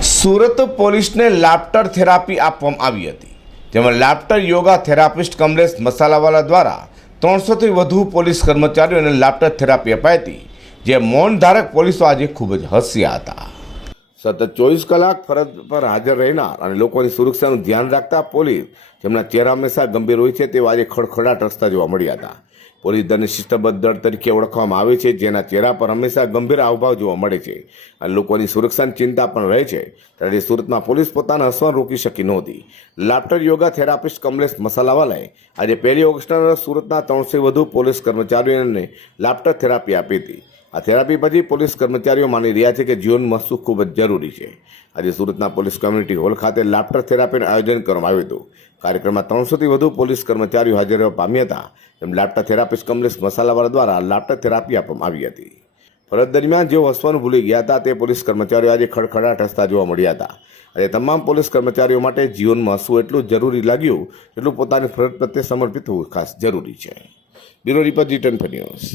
સુરત પોલીસને laughter therapy આપવામાં આવી હતી. જેમાં laughter yoga therapist Kamlesh Masalawala દ્વારા ત્રણસોથી વધુ પોલીસ કર્મચારીઓને લાફ્ટર થેરાપી અપાઈ હતી, જે મૌન ધારક પોલીસો આજે ખૂબ જ હસ્યા હતા. સતત ચોવીસ કલાક ફરજ પર હાજર રહેનાર અને લોકોની સુરક્ષાનું ધ્યાન રાખતા પોલીસ, જેમના ચહેરા હંમેશા ગંભીર હોય છે, તેઓ આજે ખડખડાટ રસ્તા જોવા મળ્યા હતા. પોલીસ દળને શિસ્તબદ્ધ દળ તરીકે ઓળખવામાં આવે છે, જેના ચહેરા પર હંમેશા ગંભીર હાવભાવ જોવા મળે છે અને લોકોની સુરક્ષાની ચિંતા પણ રહે છે. ત્યારે સુરતમાં પોલીસ પોતાના હસવાનું રોકી શકી નહોતી. લાફ્ટર યોગા થેરાપિસ્ટ કમલેશ મસાલાવાલાએ આજે પહેલી ઓગસ્ટના સુરતના ત્રણસો વધુ પોલીસ કર્મચારીઓને લાફ્ટર થેરાપી આપી હતી. આ થેરાપી પછી પોલીસ કર્મચારીઓ માની રહ્યા છે કે જીવનમાં સુખ ખૂબ જ જરૂરી છે. આજે સુરતના પોલીસ કમ્યુનિટી હોલ ખાતે લાફ્ટર થેરાપીનું આયોજન કરવામાં આવ્યું હતું. કાર્યક્રમમાં ત્રણસોથી વધુ પોલીસ કર્મચારીઓ હાજર રહેવા પામ્યા હતા. તેમ લાફ્ટર થેરાપિસ્ટ કમલેશ મસાલાવાળા દ્વારા લાફ્ટર થેરાપી આપવામાં આવી હતી. ફરજ દરમિયાન જેઓ હસવાનું ભૂલી ગયા હતા, તે પોલીસ કર્મચારીઓ આજે ખડખડાટ હસતા જોવા મળ્યા હતા. આજે તમામ પોલીસ કર્મચારીઓ માટે જીવનમાં હસવું એટલું જરૂરી લાગ્યું એટલું પોતાની ફરજ પ્રત્યે સમર્પિત હોવું ખાસ જરૂરી છે. Bureau report return news.